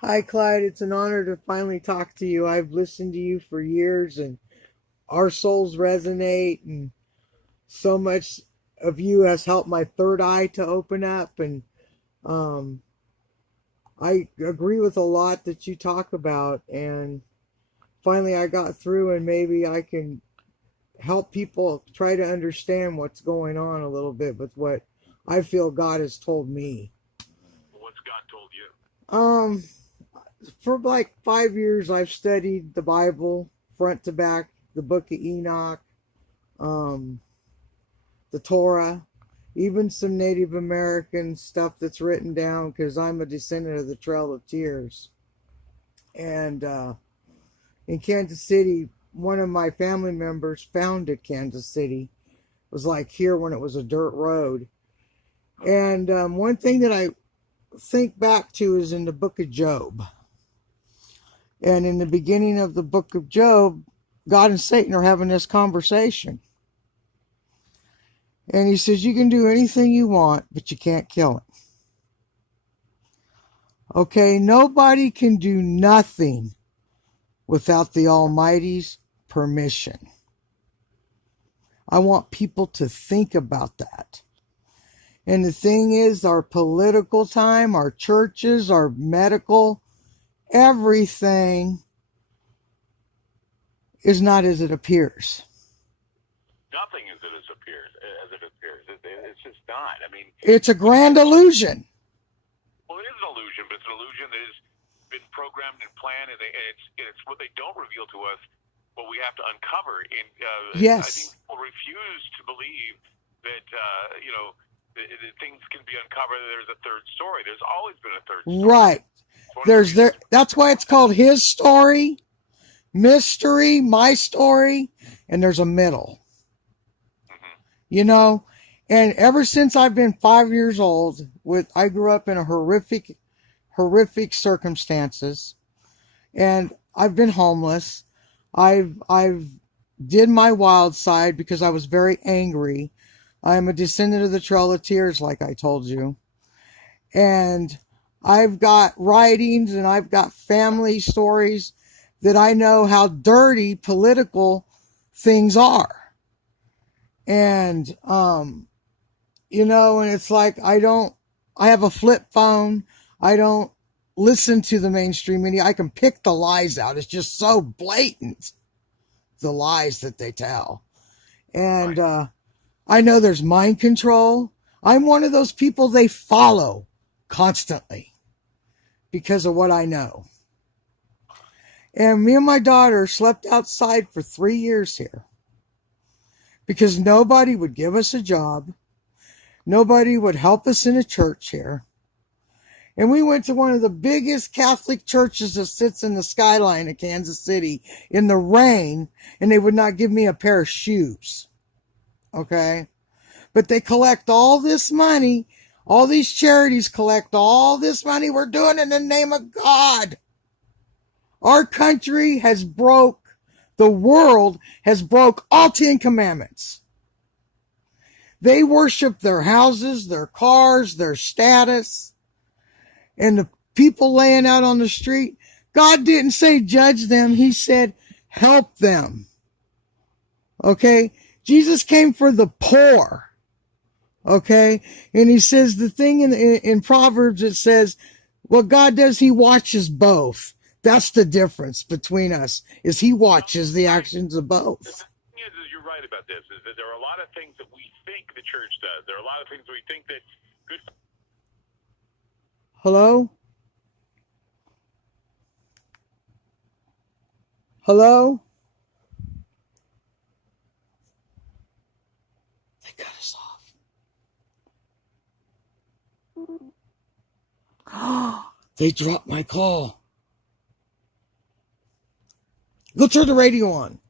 Hi, Clyde. It's an honor to finally talk to you. I've listened to you for years, and our souls resonate, and so much of you has helped my third eye to open up. And um, I agree with a lot that you talk about. And finally, I got through, and maybe I can help people try to understand what's going on a little bit with what I feel God has told me. What's God told you? Um, for like 5 years, I've studied the Bible front to back, the Book of Enoch, um, the Torah, even some Native American stuff that's written down because I'm a descendant of the Trail of Tears. And in Kansas City, one of my family members founded Kansas City. It was like here when it was a dirt road. And one thing that I think back to is in the book of Job. And in the beginning of the book of Job, God and Satan are having this conversation. And he says, you can do anything you want, but you can't kill it. Okay, nobody can do nothing without the Almighty's permission. I want people to think about that. And the thing is, our political time, our churches, our medical, everything is not as it appears. Nothing as it appears. It's just not. I mean, it's a grand illusion. Well, it is an illusion, but it's an illusion that has been programmed and planned, and it's what they don't reveal to us. What we have to uncover. And yes, I think people refuse to believe that that things can be uncovered. There's a third story. There's always been a third story. Right. That's why it's called his story, mystery, my story, and there's a middle. Mm-hmm. And ever since I've been 5 years old, I grew up in a horrific circumstances, and I've been homeless. I've did my wild side because I was very angry. I'm a descendant of the Trail of Tears, like I told you. And I've got writings and I've got family stories that I know how dirty political things are. And, and it's like I have a flip phone. I don't listen to the mainstream media. I can pick the lies out. It's just so blatant, the lies that they tell. And I know there's mind control. I'm one of those people they follow constantly because of what I know. And me and my daughter slept outside for 3 years here because nobody would give us a job. Nobody would help us in a church here. And we went to one of the biggest Catholic churches that sits in the skyline of Kansas City in the rain, and they would not give me a pair of shoes. Okay? But they collect all this money. All these charities collect all this money. We're doing it in the name of God. Our country the world has broke all 10 commandments. They worship their houses, their cars, their status. And the people laying out on the street, God didn't say judge them. He said help them. Okay? Jesus came for the poor. Okay? And he says the thing in Proverbs, it says, what God does, he watches both. That's the difference between us, is he watches the actions of both. The thing is you're right about this, is that there are a lot of things that we think the church does. There are a lot of things we think that good. Hello? Hello? They cut us off. They dropped my call. Go turn the radio on.